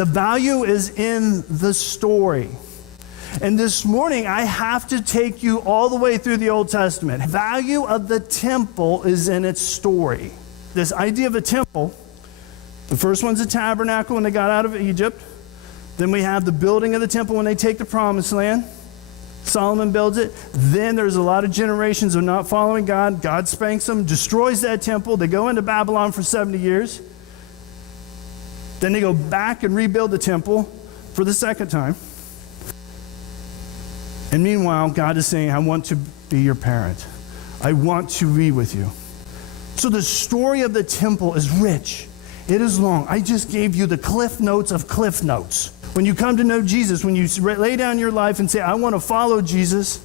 The value is in the story. And this morning, I have to take you all the way through the Old Testament. Value of the temple is in its story. This idea of a temple, the first one's a tabernacle when they got out of Egypt. Then we have the building of the temple when they take the promised land. Solomon builds it. Then there's a lot of generations of not following God. God spanks them, destroys that temple. They go into Babylon for 70 years. Then they go back and rebuild the temple for the second time. And meanwhile, God is saying, I want to be your parent. I want to be with you. So the story of the temple is rich. It is long. I just gave you the cliff notes of cliff notes. When you come to know Jesus, when you lay down your life and say, I want to follow Jesus,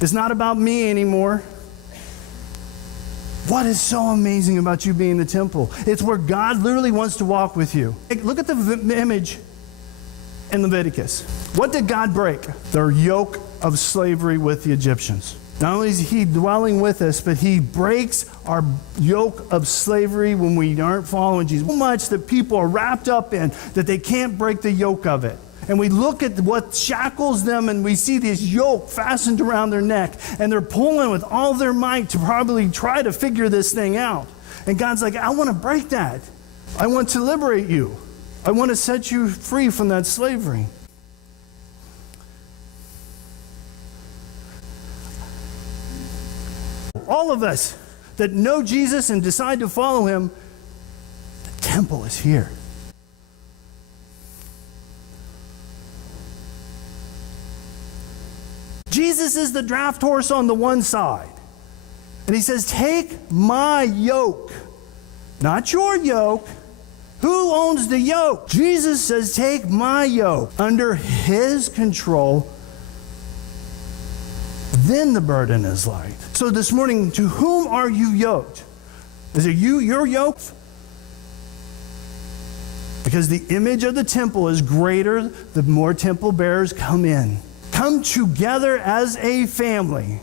it's not about me anymore. What is so amazing about you being the temple? It's where God literally wants to walk with you. Look at the image in Leviticus. What did God break? Their yoke of slavery with the Egyptians. Not only is he dwelling with us, but he breaks our yoke of slavery when we aren't following Jesus. So much that people are wrapped up in that they can't break the yoke of it. And we look at what shackles them and we see this yoke fastened around their neck. And they're pulling with all their might to probably try to figure this thing out. And God's like, I want to break that. I want to liberate you. I want to set you free from that slavery. All of us that know Jesus and decide to follow him, the temple is here. Jesus is the draft horse on the one side. And he says, take my yoke, not your yoke. Who owns the yoke? Jesus says, take my yoke under his control. Then the burden is light. So this morning, to whom are you yoked? Is it your yoke? Because the image of the temple is greater the more temple bearers come in. Come together as a family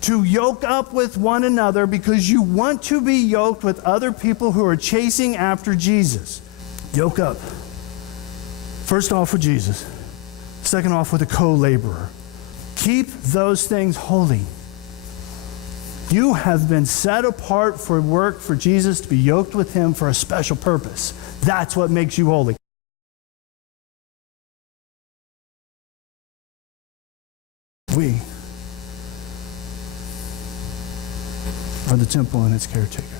to yoke up with one another because you want to be yoked with other people who are chasing after Jesus. Yoke up. First off with Jesus. Second off with a co-laborer. Keep those things holy. You have been set apart for work for Jesus to be yoked with him for a special purpose. That's what makes you holy. We are the temple and its caretakers.